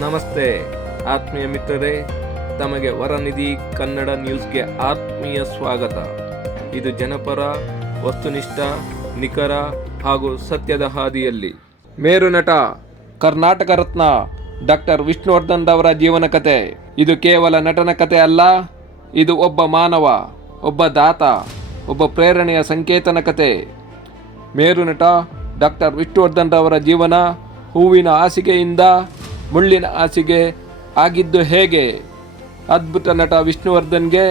ನಮಸ್ತೆ, ಆತ್ಮೀಯ ಮಿತ್ರರೇ. ತಮಗೆ ವರನಿಧಿ ಕನ್ನಡ ನ್ಯೂಸ್ಗೆ ಆತ್ಮೀಯ ಸ್ವಾಗತ. ಇದು ಜನಪರ, ವಸ್ತುನಿಷ್ಠ, ನಿಖರ ಹಾಗೂ ಸತ್ಯದ ಹಾದಿಯಲ್ಲಿ. ಮೇರು ನಟ, ಕರ್ನಾಟಕ ರತ್ನ ಡಾಕ್ಟರ್ ವಿಷ್ಣುವರ್ಧನ್ ಅವರ ಜೀವನ ಕತೆ. ಇದು ಕೇವಲ ನಟನ ಕತೆ ಅಲ್ಲ, ಇದು ಒಬ್ಬ ಮಾನವ, ಒಬ್ಬ ದಾತ, ಒಬ್ಬ ಪ್ರೇರಣೆಯ ಸಂಕೇತನ ಕತೆ. ಮೇರು ನಟ ಡಾಕ್ಟರ್ ವಿಷ್ಣುವರ್ಧನ್ ಅವರ ಜೀವನ ಹೂವಿನ ಹಾಸಿಗೆಯಿಂದ ಮುಳ್ಳಿನ ಹಾಸಿಗೆ ಆಗಿದ್ದು ಹೇಗೆ? ಅದ್ಭುತ ನಟ ವಿಷ್ಣುವರ್ಧನ್ಗೆ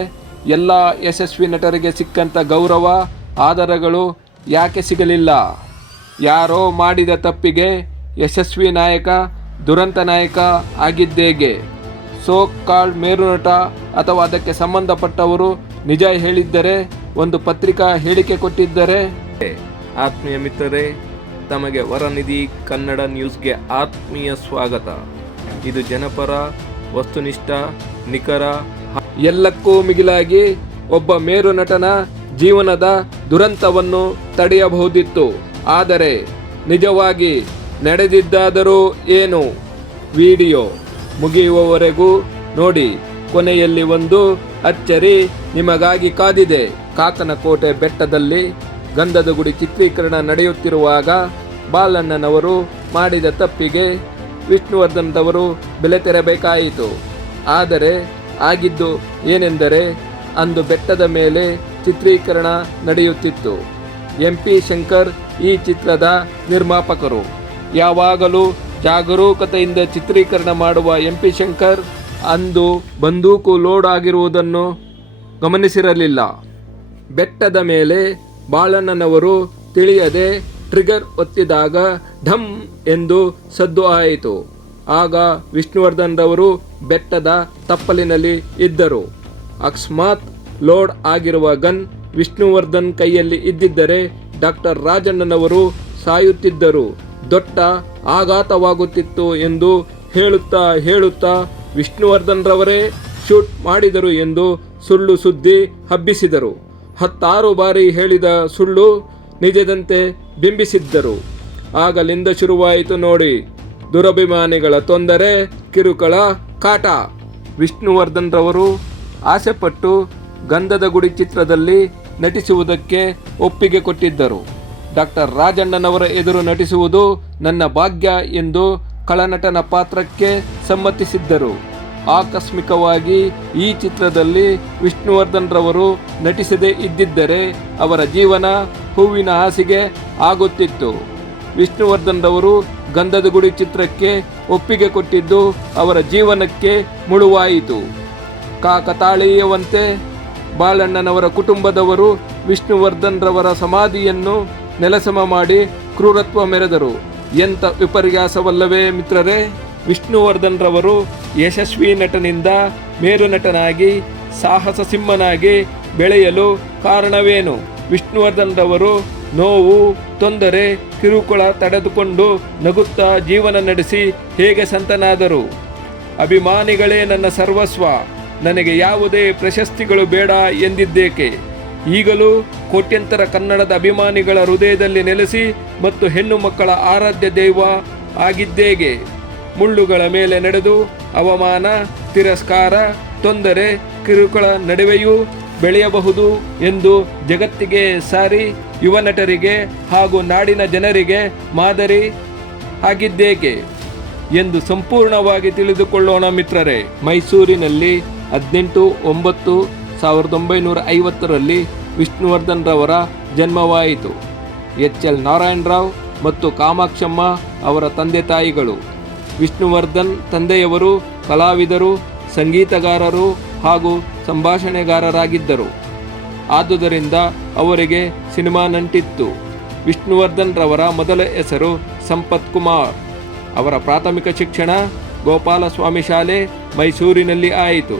ಎಲ್ಲ ಯಶಸ್ವಿ ನಟರಿಗೆ ಸಿಕ್ಕಂಥ ಗೌರವ ಆಧಾರಗಳು ಯಾಕೆ ಸಿಗಲಿಲ್ಲ? ಯಾರೋ ಮಾಡಿದ ತಪ್ಪಿಗೆ ಯಶಸ್ವಿ ನಾಯಕ, ದುರಂತ ನಾಯಕ ಆಗಿದ್ದೇಗೆ? ಸೋ ಕಾಲ್ಡ್ ಮೇರು ನಟ ಅಥವಾ ಅದಕ್ಕೆ ಸಂಬಂಧಪಟ್ಟವರು ನಿಜ ಹೇಳಿದ್ದರೆ, ಒಂದು ಪತ್ರಿಕಾ ಹೇಳಿಕೆ ಕೊಟ್ಟಿದ್ದರೆ? ಆತ್ಮೀಯ ಮಿತ್ರರೇ ತಮಗೆ ವರನಿಧಿ ಕನ್ನಡ ನ್ಯೂಸ್ಗೆ ಆತ್ಮೀಯ ಸ್ವಾಗತ. ಇದು ಜನಪರ, ವಸ್ತುನಿಷ್ಠ, ನಿಖರ ಎಲ್ಲಕ್ಕೂ ಮಿಗಿಲಾಗಿ ಒಬ್ಬ ಮೇರು ನಟನ ಜೀವನದ ದುರಂತವನ್ನು ತಡೆಯಬಹುದಿತ್ತು. ಆದರೆ ನಿಜವಾಗಿ ನಡೆದಿದ್ದಾದರೂ ಏನು? ವಿಡಿಯೋ ಮುಗಿಯುವವರೆಗೂ ನೋಡಿ, ಕೊನೆಯಲ್ಲಿ ಒಂದು ಅಚ್ಚರಿ ನಿಮಗಾಗಿ ಕಾದಿದೆ. ಕಾಕನಕೋಟೆ ಬೆಟ್ಟದಲ್ಲಿ ಗಂಧದ ಗುಡಿ ಚಿತ್ರೀಕರಣ ನಡೆಯುತ್ತಿರುವಾಗ ಬಾಲಣ್ಣನವರು ಮಾಡಿದ ತಪ್ಪಿಗೆ ವಿಷ್ಣುವರ್ಧನ್ದವರು ಬೆಲೆ ತೆರಬೇಕಾಯಿತು. ಆದರೆ ಆಗಿದ್ದು ಏನೆಂದರೆ ಅಂದು ಬೆಟ್ಟದ ಮೇಲೆ ಚಿತ್ರೀಕರಣ ನಡೆಯುತ್ತಿತ್ತು. ಎಂ ಪಿ ಶಂಕರ್ ಈ ಚಿತ್ರದ ನಿರ್ಮಾಪಕರು. ಯಾವಾಗಲೂ ಜಾಗರೂಕತೆಯಿಂದ ಚಿತ್ರೀಕರಣ ಮಾಡುವ ಎಂ ಪಿ ಶಂಕರ್ ಅಂದು ಬಂದೂಕು ಲೋಡ್ ಆಗಿರುವುದನ್ನು ಗಮನಿಸಿರಲಿಲ್ಲ. ಬೆಟ್ಟದ ಮೇಲೆ ಬಾಳಣ್ಣನವರು ತಿಳಿಯದೆ ಟ್ರಿಗರ್ ಒತ್ತಿದಾಗ ಢಮ್ ಎಂದು ಸದ್ದು ಆಯಿತು. ಆಗ ವಿಷ್ಣುವರ್ಧನ್ ರವರು ಬೆಟ್ಟದ ತಪ್ಪಲಿನಲ್ಲಿ ಇದ್ದರು. ಅಕಸ್ಮಾತ್ ಲೋಡ್ ಆಗಿರುವ ಗನ್ ವಿಷ್ಣುವರ್ಧನ್ ಕೈಯಲ್ಲಿ ಇದ್ದಿದ್ದರೆ ಡಾಕ್ಟರ್ ರಾಜಣ್ಣನವರು ಸಾಯುತ್ತಿದ್ದರು. ದೊಡ್ಡ ಆಘಾತವಾಗುತ್ತಿತ್ತು ಎಂದು ಹೇಳುತ್ತಾ ಹೇಳುತ್ತಾ ವಿಷ್ಣುವರ್ಧನ್ ರವರೇ ಶೂಟ್ ಮಾಡಿದರು ಎಂದು ಸುಳ್ಳು ಸುದ್ದಿ ಹಬ್ಬಿಸಿದರು. ಹತ್ತಾರು ಬಾರಿ ಹೇಳಿದ ಸುಳ್ಳು ನಿಜದಂತೆ ಬಿಂಬಿಸಿದ್ದರು. ಆಗಲಿಂದ ಶುರುವಾಯಿತು ನೋಡಿ, ದುರಭಿಮಾನಿಗಳ ತೊಂದರೆ, ಕಿರುಕಳ, ಕಾಟ. ವಿಷ್ಣುವರ್ಧನ್ ರವರು ಆಸೆಪಟ್ಟು ಗಂಧದ ಗುಡಿ ಚಿತ್ರದಲ್ಲಿ ನಟಿಸುವುದಕ್ಕೆ ಒಪ್ಪಿಗೆ ಕೊಟ್ಟಿದ್ದರು. ಡಾಕ್ಟರ್ ರಾಜಣ್ಣನವರ ಎದುರು ನಟಿಸುವುದು ನನ್ನ ಭಾಗ್ಯ ಎಂದು ಕಳನಟನ ಪಾತ್ರಕ್ಕೆ ಸಮ್ಮತಿಸಿದ್ದರು. ಆಕಸ್ಮಿಕವಾಗಿ ಈ ಚಿತ್ರದಲ್ಲಿ ವಿಷ್ಣುವರ್ಧನ್ ರವರು ನಟಿಸದೇ ಇದ್ದಿದ್ದರೆ ಅವರ ಜೀವನ ಹೂವಿನ ಹಾಸಿಗೆ ಆಗುತ್ತಿತ್ತು. ವಿಷ್ಣುವರ್ಧನ್ ರವರು ಗಂಧದ ಗುಡಿ ಚಿತ್ರಕ್ಕೆ ಒಪ್ಪಿಗೆ ಕೊಟ್ಟಿದ್ದು ಅವರ ಜೀವನಕ್ಕೆ ಮುಳುವಾಯಿತು. ಕಾಕತಾಳೀಯವಂತೆ ಬಾಳಣ್ಣನವರ ಕುಟುಂಬದವರು ವಿಷ್ಣುವರ್ಧನ್ ರವರ ಸಮಾಧಿಯನ್ನು ನೆಲಸಮ ಮಾಡಿ ಕ್ರೂರತ್ವ ಮೆರೆದರು. ಎಂಥ ವಿಪರ್ಯಾಸವಲ್ಲವೇ ಮಿತ್ರರೇ? ವಿಷ್ಣುವರ್ಧನ್ ರವರು ಯಶಸ್ವಿ ನಟನಿಂದ ಮೇರು ನಟನಾಗಿ, ಸಾಹಸ ಸಿಂಹನಾಗಿ ಬೆಳೆಯಲು ಕಾರಣವೇನು? ವಿಷ್ಣುವರ್ಧನ್ ರವರು ನೋವು, ತೊಂದರೆ, ಕಿರುಕುಳ ತಡೆದುಕೊಂಡು ನಗುತ್ತಾ ಜೀವನ ನಡೆಸಿ ಹೇಗೆ ಸಂತನಾದರು? ಅಭಿಮಾನಿಗಳೇ ನನ್ನ ಸರ್ವಸ್ವ, ನನಗೆ ಯಾವುದೇ ಪ್ರಶಸ್ತಿಗಳು ಬೇಡ ಎಂದಿದ್ದೇಕೆ? ಈಗಲೂ ಕೋಟ್ಯಂತರ ಕನ್ನಡದ ಅಭಿಮಾನಿಗಳ ಹೃದಯದಲ್ಲಿ ನೆಲೆಸಿ ಮತ್ತು ಹೆಣ್ಣು ಮಕ್ಕಳ ಆರಾಧ್ಯ ದೈವ ಆಗಿದ್ದೇಗೆ. ಮುಳ್ಳುಗಳ ಮೇಲೆ ನಡೆದು ಅವಮಾನ, ತಿರಸ್ಕಾರ, ತೊಂದರೆ, ಕಿರುಕುಳ ನಡುವೆಯೂ ಬೆಳೆಯಬಹುದು ಎಂದು ಜಗತ್ತಿಗೆ ಸಾರಿ, ಯುವ ನಟರಿಗೆ ಹಾಗೂ ನಾಡಿನ ಜನರಿಗೆ ಮಾದರಿ ಆಗಿದ್ದೇಕೆ ಎಂದು ಸಂಪೂರ್ಣವಾಗಿ ತಿಳಿದುಕೊಳ್ಳೋಣ ಮಿತ್ರರೇ. ಮೈಸೂರಿನಲ್ಲಿ ಹದಿನೆಂಟು ಒಂಬತ್ತು ಸಾವಿರದ ಒಂಬೈನೂರ ಐವತ್ತರಲ್ಲಿ ವಿಷ್ಣುವರ್ಧನ್ ರವರ ಜನ್ಮವಾಯಿತು. ಎಚ್ ಎಲ್ ನಾರಾಯಣರಾವ್ ಮತ್ತು ಕಾಮಾಕ್ಷಮ್ಮ ಅವರ ತಂದೆ ತಾಯಿಗಳು. ವಿಷ್ಣುವರ್ಧನ್ ತಂದೆಯವರು ಕಲಾವಿದರು, ಸಂಗೀತಗಾರರು ಹಾಗೂ ಸಂಭಾಷಣೆಗಾರರಾಗಿದ್ದರು. ಆದುದರಿಂದ ಅವರಿಗೆ ಸಿನಿಮಾ ನಂಟಿತ್ತು. ವಿಷ್ಣುವರ್ಧನ್ ರವರ ಮೊದಲ ಹೆಸರು ಸಂಪತ್ ಕುಮಾರ್. ಅವರ ಪ್ರಾಥಮಿಕ ಶಿಕ್ಷಣ ಗೋಪಾಲಸ್ವಾಮಿ ಶಾಲೆ ಮೈಸೂರಿನಲ್ಲಿ ಆಯಿತು.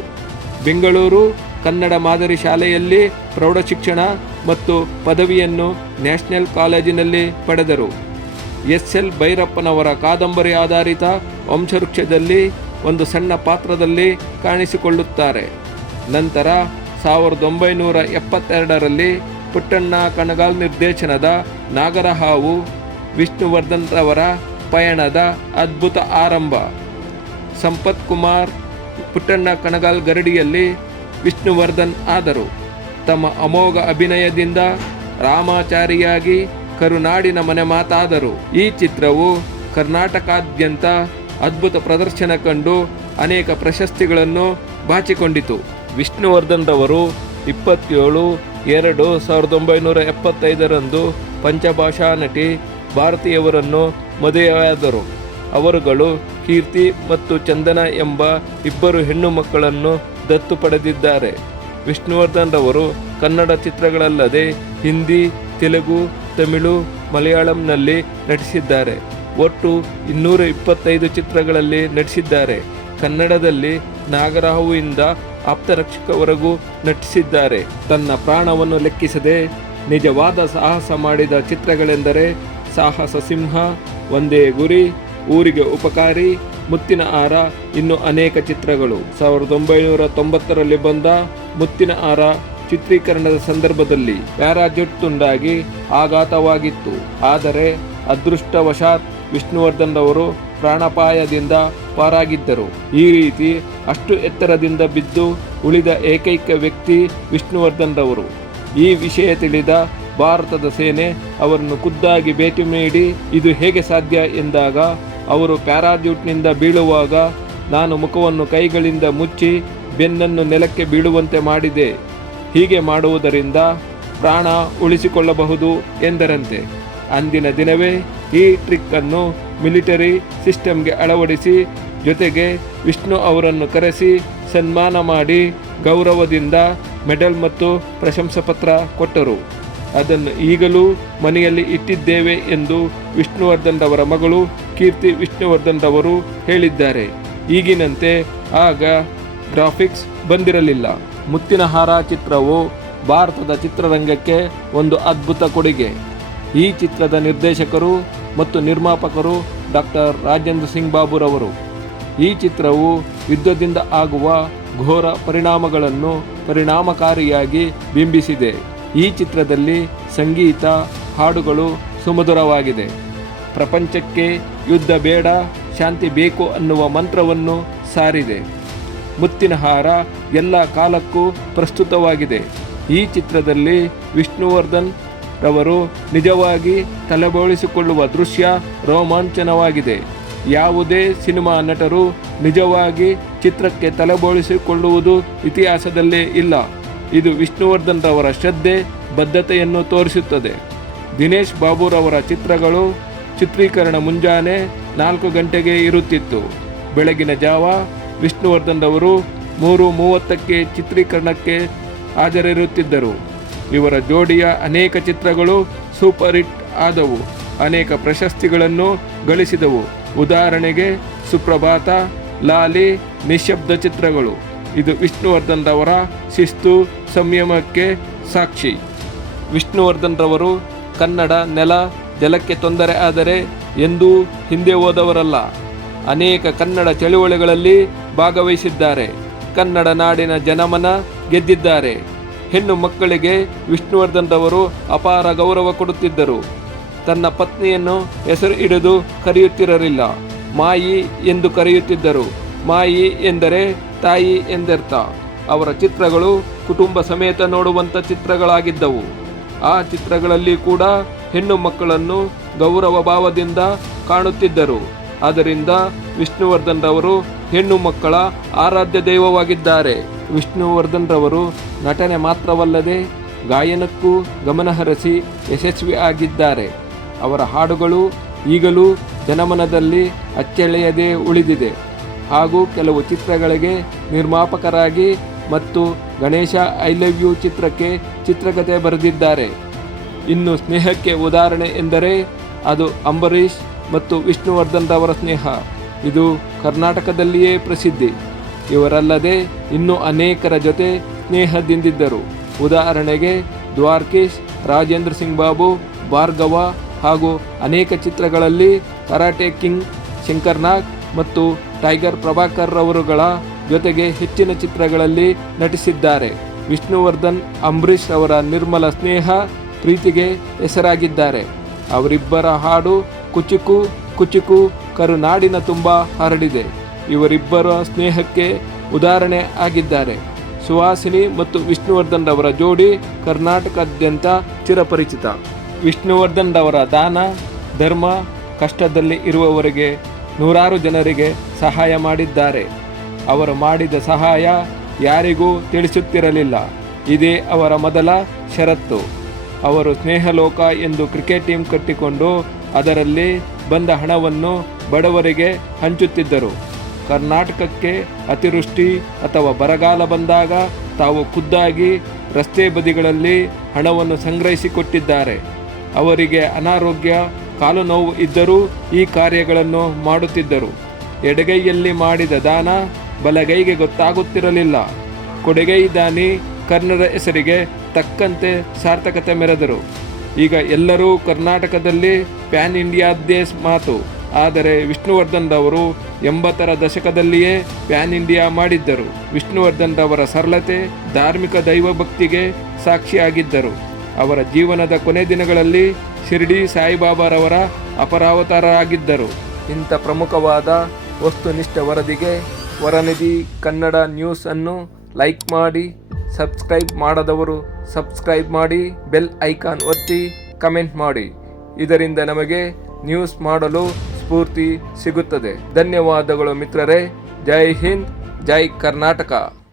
ಬೆಂಗಳೂರು ಕನ್ನಡ ಮಾದರಿ ಶಾಲೆಯಲ್ಲಿ ಪ್ರೌಢಶಿಕ್ಷಣ ಮತ್ತು ಪದವಿಯನ್ನು ನ್ಯಾಷನಲ್ ಕಾಲೇಜಿನಲ್ಲಿ ಪಡೆದರು. ಎಸ್ ಎಲ್ ಭೈರಪ್ಪನವರ ಕಾದಂಬರಿ ಆಧಾರಿತ ವಂಶವೃಕ್ಷದಲ್ಲಿ ಒಂದು ಸಣ್ಣ ಪಾತ್ರದಲ್ಲಿ ಕಾಣಿಸಿಕೊಳ್ಳುತ್ತಾರೆ. ನಂತರ ಸಾವಿರದ ಒಂಬೈನೂರ ಎಪ್ಪತ್ತೆರಡರಲ್ಲಿ ಪುಟ್ಟಣ್ಣ ಕಣಗಾಲ್ ನಿರ್ದೇಶನದ ನಾಗರಹಾವು ವಿಷ್ಣುವರ್ಧನ್ ರವರ ಪಯಣದ ಅದ್ಭುತ ಆರಂಭ. ಸಂಪತ್ ಕುಮಾರ್ ಪುಟ್ಟಣ್ಣ ಕಣಗಾಲ್ ಗರಡಿಯಲ್ಲಿ ವಿಷ್ಣುವರ್ಧನ್ ಆದರು. ತಮ್ಮ ಅಮೋಘ ಅಭಿನಯದಿಂದ ರಾಮಾಚಾರಿಯಾಗಿ ಕರುನಾಡಿನ ಮನೆ ಮಾತಾದರು. ಈ ಚಿತ್ರವು ಕರ್ನಾಟಕಾದ್ಯಂತ ಅದ್ಭುತ ಪ್ರದರ್ಶನ ಕಂಡು ಅನೇಕ ಪ್ರಶಸ್ತಿಗಳನ್ನು ಬಾಚಿಕೊಂಡಿತು. ವಿಷ್ಣುವರ್ಧನ್ ರವರು ಇಪ್ಪತ್ತೇಳು ಎರಡು ಸಾವಿರದ ಒಂಬೈನೂರ ಎಪ್ಪತ್ತೈದರಂದು ಪಂಚಭಾಷಾ ನಟಿ ಭಾರತೀಯವರನ್ನು ಮದುವೆಯಾದರು. ಅವರುಗಳು ಕೀರ್ತಿ ಮತ್ತು ಚಂದನ ಎಂಬ ಇಬ್ಬರು ಹೆಣ್ಣು ಮಕ್ಕಳನ್ನು ದತ್ತು ಪಡೆದಿದ್ದಾರೆ. ವಿಷ್ಣುವರ್ಧನ್ ರವರು ಕನ್ನಡ ಚಿತ್ರಗಳಲ್ಲದೆ ಹಿಂದಿ, ತೆಲುಗು ತಮಿಳು, ಮಲಯಾಳಂನಲ್ಲಿ ನಟಿಸಿದ್ದಾರೆ. ಒಟ್ಟು ಇನ್ನೂರ ಇಪ್ಪತ್ತೈದು ಚಿತ್ರಗಳಲ್ಲಿ ನಟಿಸಿದ್ದಾರೆ. ಕನ್ನಡದಲ್ಲಿ ನಾಗರಾಹುವಿಂದ ಆಪ್ತರಕ್ಷಕವರೆಗೂ ನಟಿಸಿದ್ದಾರೆ. ತನ್ನ ಪ್ರಾಣವನ್ನು ಲೆಕ್ಕಿಸದೆ ನಿಜವಾದ ಸಾಹಸ ಮಾಡಿದ ಚಿತ್ರಗಳೆಂದರೆ ಸಾಹಸ ಸಿಂಹ, ಒಂದೇ ಗುರಿ, ಊರಿಗೆ ಉಪಕಾರಿ, ಮುತ್ತಿನ ಆರ ಇನ್ನು ಅನೇಕ ಚಿತ್ರಗಳು. ಸಾವಿರದ ಒಂಬೈನೂರ ತೊಂಬತ್ತರಲ್ಲಿ ಬಂದ ಮುತ್ತಿನ ಹಾರ ಚಿತ್ರೀಕರಣದ ಸಂದರ್ಭದಲ್ಲಿ ಪ್ಯಾರಾಜೆಟ್ ತುಂಡಾಗಿ ಆಘಾತವಾಗಿತ್ತು. ಆದರೆ ಅದೃಷ್ಟವಶಾತ್ ವಿಷ್ಣುವರ್ಧನ್ ಅವರು ಪ್ರಾಣಾಪಾಯದಿಂದ ಪಾರಾಗಿದ್ದರು. ಈ ರೀತಿ ಅಷ್ಟು ಎತ್ತರದಿಂದ ಬಿದ್ದು ಉಳಿದ ಏಕೈಕ ವ್ಯಕ್ತಿ ವಿಷ್ಣುವರ್ಧನ್ ರವರು ಈ ವಿಷಯ ತಿಳಿದ ಭಾರತದ ಸೇನೆ ಅವರನ್ನು ಖುದ್ದಾಗಿ ಭೇಟಿ ನೀಡಿ, ಇದು ಹೇಗೆ ಸಾಧ್ಯ ಎಂದಾಗ, ಅವರು ಪ್ಯಾರಾಜೂಟ್ನಿಂದ ಬೀಳುವಾಗ ನಾನು ಮುಖವನ್ನು ಕೈಗಳಿಂದ ಮುಚ್ಚಿ ಬೆನ್ನನ್ನು ನೆಲಕ್ಕೆ ಬೀಳುವಂತೆ ಮಾಡಿದೆ. ಹೀಗೆ ಮಾಡುವುದರಿಂದ ಪ್ರಾಣ ಉಳಿಸಿಕೊಳ್ಳಬಹುದು ಎಂದರಂತೆ. ಅಂದಿನ ದಿನವೇ ಈ ಟ್ರಿಕ್ಕನ್ನು ಮಿಲಿಟರಿ ಸಿಸ್ಟಮ್ಗೆ ಅಳವಡಿಸಿ, ಜೊತೆಗೆ ವಿಷ್ಣು ಅವರನ್ನು ಕರೆಸಿ ಸನ್ಮಾನ ಮಾಡಿ ಗೌರವದಿಂದ ಮೆಡಲ್ ಮತ್ತು ಪ್ರಶಂಸಾ ಪತ್ರ ಕೊಟ್ಟರು. ಅದನ್ನು ಈಗಲೂ ಮನೆಯಲ್ಲಿ ಇಟ್ಟಿದ್ದೇವೆ ಎಂದು ವಿಷ್ಣುವರ್ಧನ್ ರವರ ಮಗಳು ಕೀರ್ತಿ ವಿಷ್ಣುವರ್ಧನ್ ರವರು ಹೇಳಿದ್ದಾರೆ. ಈಗಿನಂತೆ ಆಗ ಗ್ರಾಫಿಕ್ಸ್ ಬಂದಿರಲಿಲ್ಲ. ಮುತ್ತಿನ ಹಾರ ಚಿತ್ರವು ಭಾರತದ ಚಿತ್ರರಂಗಕ್ಕೆ ಒಂದು ಅದ್ಭುತ ಕೊಡುಗೆ. ಈ ಚಿತ್ರದ ನಿರ್ದೇಶಕರು ಮತ್ತು ನಿರ್ಮಾಪಕರು ಡಾಕ್ಟರ್ ರಾಜೇಂದ್ರ ಸಿಂಗ್ ಬಾಬುರವರು. ಈ ಚಿತ್ರವು ಯುದ್ಧದಿಂದ ಆಗುವ ಘೋರ ಪರಿಣಾಮಗಳನ್ನು ಪರಿಣಾಮಕಾರಿಯಾಗಿ ಬಿಂಬಿಸಿದೆ. ಈ ಚಿತ್ರದಲ್ಲಿ ಸಂಗೀತ, ಹಾಡುಗಳು ಸುಮಧುರವಾಗಿದೆ. ಪ್ರಪಂಚಕ್ಕೆ ಯುದ್ಧ ಬೇಡ, ಶಾಂತಿ ಬೇಕು ಅನ್ನುವ ಮಂತ್ರವನ್ನು ಸಾರಿದೆ. ಮುತ್ತಿನ ಹಾರ ಎಲ್ಲ ಕಾಲಕ್ಕೂ ಪ್ರಸ್ತುತವಾಗಿದೆ. ಈ ಚಿತ್ರದಲ್ಲಿ ವಿಷ್ಣುವರ್ಧನ್ ರವರು ನಿಜವಾಗಿ ತಲೆಬೋಳಿಸಿಕೊಳ್ಳುವ ದೃಶ್ಯ ರೋಮಾಂಚನವಾಗಿದೆ. ಯಾವುದೇ ಸಿನಿಮಾ ನಟರು ನಿಜವಾಗಿ ಚಿತ್ರಕ್ಕೆ ತಲೆಬೋಳಿಸಿಕೊಳ್ಳುವುದು ಇತಿಹಾಸದಲ್ಲೇ ಇಲ್ಲ. ಇದು ವಿಷ್ಣುವರ್ಧನ್ ರವರ ಶ್ರದ್ಧೆ, ಬದ್ಧತೆಯನ್ನು ತೋರಿಸುತ್ತದೆ. ದಿನೇಶ್ ಬಾಬುರವರ ಚಿತ್ರಗಳು ಚಿತ್ರೀಕರಣ ಮುಂಜಾನೆ ನಾಲ್ಕು ಗಂಟೆಗೆ ಇರುತ್ತಿತ್ತು. ಬೆಳಗಿನ ಜಾವ ವಿಷ್ಣುವರ್ಧನ್ ಅವರು ಮೂರು ಮೂವತ್ತಕ್ಕೆ ಚಿತ್ರೀಕರಣಕ್ಕೆ ಹಾಜರಿರುತ್ತಿದ್ದರು. ಇವರ ಜೋಡಿಯ ಅನೇಕ ಚಿತ್ರಗಳು ಸೂಪರ್ ಹಿಟ್ ಆದವು. ಅನೇಕ ಪ್ರಶಸ್ತಿಗಳನ್ನು ಗಳಿಸಿದವು. ಉದಾಹರಣೆಗೆ ಸುಪ್ರಭಾತ, ಲಾಲಿ ನಿಶಬ್ದ ಚಿತ್ರಗಳು. ಇದು ವಿಷ್ಣುವರ್ಧನ್ ರವರ ಶಿಸ್ತು ಸಂಯಮಕ್ಕೆ ಸಾಕ್ಷಿ. ವಿಷ್ಣುವರ್ಧನ್ ರವರು ಕನ್ನಡ ನೆಲ ಜಲಕ್ಕೆ ತೊಂದರೆ ಆದರೆ ಎಂದೂ ಹಿಂದೆ ಹೋದವರಲ್ಲ. ಅನೇಕ ಕನ್ನಡ ಚಳುವಳಿಗಳಲ್ಲಿ ಭಾಗವಹಿಸಿದ್ದಾರೆ. ಕನ್ನಡ ನಾಡಿನ ಜನಮನ ಗೆದ್ದಿದ್ದಾರೆ. ಹೆಣ್ಣು ಮಕ್ಕಳಿಗೆ ವಿಷ್ಣುವರ್ಧನ್ ರವರು ಅಪಾರ ಗೌರವ ಕೊಡುತ್ತಿದ್ದರು. ತನ್ನ ಪತ್ನಿಯನ್ನು ಹೆಸರು ಹಿಡಿದು ಕರೆಯುತ್ತಿರಲಿಲ್ಲ. ಮಾಯಿ ಎಂದು ಕರೆಯುತ್ತಿದ್ದರು. ಮಾಯಿ ಎಂದರೆ ತಾಯಿ ಎಂದರ್ಥ. ಅವರ ಚಿತ್ರಗಳು ಕುಟುಂಬ ಸಮೇತ ನೋಡುವಂಥ ಚಿತ್ರಗಳಾಗಿದ್ದವು. ಆ ಚಿತ್ರಗಳಲ್ಲಿ ಕೂಡ ಹೆಣ್ಣು ಮಕ್ಕಳನ್ನು ಗೌರವ ಭಾವದಿಂದ ಕಾಣುತ್ತಿದ್ದರು. ಅದರಿಂದ ವಿಷ್ಣುವರ್ಧನ್ ರವರು ಹೆಣ್ಣು ಮಕ್ಕಳ ಆರಾಧ್ಯ ದೈವವಾಗಿದ್ದಾರೆ. ವಿಷ್ಣುವರ್ಧನ್ ರವರು ನಟನೆ ಮಾತ್ರವಲ್ಲದೆ ಗಾಯನಕ್ಕೂ ಗಮನಹರಿಸಿ ಯಶಸ್ವಿ ಆಗಿದ್ದಾರೆ. ಅವರ ಹಾಡುಗಳು ಈಗಲೂ ಜನಮನದಲ್ಲಿ ಅಚ್ಚಳಿಯದೇ ಉಳಿದಿದೆ. ಹಾಗೂ ಕೆಲವು ಚಿತ್ರಗಳಿಗೆ ನಿರ್ಮಾಪಕರಾಗಿ ಮತ್ತು ಗಣೇಶ ಐ ಲವ್ ಯು ಚಿತ್ರಕ್ಕೆ ಚಿತ್ರಕಥೆ ಬರೆದಿದ್ದಾರೆ. ಇನ್ನು ಸ್ನೇಹಕ್ಕೆ ಉದಾಹರಣೆ ಎಂದರೆ ಅದು ಅಂಬರೀಷ್ ಮತ್ತು ವಿಷ್ಣುವರ್ಧನ್ ರವರ ಸ್ನೇಹ. ಇದು ಕರ್ನಾಟಕದಲ್ಲಿಯೇ ಪ್ರಸಿದ್ಧಿ. ಇವರಲ್ಲದೆ ಇನ್ನೂ ಅನೇಕರ ಜೊತೆ ಸ್ನೇಹದಿಂದಿದ್ದರು. ಉದಾಹರಣೆಗೆ ದ್ವಾರ್ಕೀಶ್, ರಾಜೇಂದ್ರ ಸಿಂಗ್ ಬಾಬು, ಭಾರ್ಗವ ಹಾಗೂ ಅನೇಕ ಚಿತ್ರಗಳಲ್ಲಿ ಕರಾಟೆ ಕಿಂಗ್ ಶಂಕರ್ನಾಗ್ ಮತ್ತು ಟೈಗರ್ ಪ್ರಭಾಕರ್ ರವರುಗಳ ಜೊತೆಗೆ ಹೆಚ್ಚಿನ ಚಿತ್ರಗಳಲ್ಲಿ ನಟಿಸಿದ್ದಾರೆ. ವಿಷ್ಣುವರ್ಧನ್ ಅಂಬರೀಷ್ ಅವರ ನಿರ್ಮಲ ಸ್ನೇಹ ಪ್ರೀತಿಗೆ ಹೆಸರಾಗಿದ್ದಾರೆ. ಅವರಿಬ್ಬರ ಹಾಡು ಕುಚುಕು ಕುಚುಕು ಕರುನಾಡಿನ ತುಂಬ ಹರಡಿದೆ. ಇವರಿಬ್ಬರ ಸ್ನೇಹಕ್ಕೆ ಉದಾಹರಣೆ ಆಗಿದ್ದಾರೆ. ಸುಹಾಸಿನಿ ಮತ್ತು ವಿಷ್ಣುವರ್ಧನ್ ರವರ ಜೋಡಿ ಕರ್ನಾಟಕದಾದ್ಯಂತ ಚಿರಪರಿಚಿತ. ವಿಷ್ಣುವರ್ಧನ್ ರವರ ದಾನ, ಧರ್ಮ, ಕಷ್ಟದಲ್ಲಿ ಇರುವವರಿಗೆ ನೂರಾರು ಜನರಿಗೆ ಸಹಾಯ ಮಾಡಿದ್ದಾರೆ. ಅವರು ಮಾಡಿದ ಸಹಾಯ ಯಾರಿಗೂ ತಿಳಿಸುತ್ತಿರಲಿಲ್ಲ. ಇದೇ ಅವರ ಮೊದಲ ಷರತ್ತು. ಅವರು ಸ್ನೇಹಲೋಕ ಎಂದು ಕ್ರಿಕೆಟ್ ಟೀಮ್ ಕಟ್ಟಿಕೊಂಡು ಅದರಲ್ಲಿ ಬಂದ ಹಣವನ್ನು ಬಡವರಿಗೆ ಹಂಚುತ್ತಿದ್ದರು. ಕರ್ನಾಟಕಕ್ಕೆ ಅತಿವೃಷ್ಟಿ ಅಥವಾ ಬರಗಾಲ ಬಂದಾಗ ತಾವು ಖುದ್ದಾಗಿ ರಸ್ತೆ ಬದಿಗಳಲ್ಲಿ ಹಣವನ್ನು ಸಂಗ್ರಹಿಸಿಕೊಟ್ಟಿದ್ದಾರೆ. ಅವರಿಗೆ ಅನಾರೋಗ್ಯ ಕಾಲು ನೋವು ಇದ್ದರೂ ಈ ಕಾರ್ಯಗಳನ್ನು ಮಾಡುತ್ತಿದ್ದರು. ಎಡಗೈಯಲ್ಲಿ ಮಾಡಿದ ದಾನ ಬಲಗೈಗೆ ಗೊತ್ತಾಗುತ್ತಿರಲಿಲ್ಲ. ಕೊಡುಗೈ ದಾನಿ ಕರ್ಣರ ಹೆಸರಿಗೆ ತಕ್ಕಂತೆ ಸಾರ್ಥಕತೆ ಮೆರೆದರು. ಈಗ ಎಲ್ಲರೂ ಕರ್ನಾಟಕದಲ್ಲಿ ಪ್ಯಾನ್ ಇಂಡಿಯಾದ್ದೇ ಮಾತು. ಆದರೆ ವಿಷ್ಣುವರ್ಧನ್ ರವರು ಎಂಬತ್ತರ ದಶಕದಲ್ಲಿಯೇ ಪ್ಯಾನ್ ಇಂಡಿಯಾ ಮಾಡಿದ್ದರು. ವಿಷ್ಣುವರ್ಧನ್ ರವರ ಸರಳತೆ, ಧಾರ್ಮಿಕ ದೈವಭಕ್ತಿಗೆ ಸಾಕ್ಷಿಯಾಗಿದ್ದರು. ಅವರ ಜೀವನದ ಕೊನೆ ದಿನಗಳಲ್ಲಿ ಶಿರ್ಡಿ ಸಾಯಿಬಾಬಾರವರ ಅಪರಾವತಾರರಾಗಿದ್ದರು. ಇಂಥ ಪ್ರಮುಖವಾದ ವಸ್ತುನಿಷ್ಠ ವರದಿಗೆ ವರನಿಧಿ ಕನ್ನಡ ನ್ಯೂಸನ್ನು ಲೈಕ್ ಮಾಡಿ ಸಬ್ಸ್ಕ್ರೈಬ್ ಮಾಡದವರು ಸಬ್ಸ್ಕ್ರೈಬ್ ಮಾಡಿ, ಬೆಲ್ ಐಕಾನ್ ಒತ್ತಿ, ಕಮೆಂಟ್ ಮಾಡಿ. ಇದರಿಂದ ನಮಗೆ ನ್ಯೂಸ್ ಮಾಡಲು ಸ್ಫೂರ್ತಿ ಸಿಗುತ್ತದೆ. ಧನ್ಯವಾದಗಳು ಮಿತ್ರರೇ. ಜೈ ಹಿಂದ್, ಜೈ ಕರ್ನಾಟಕ.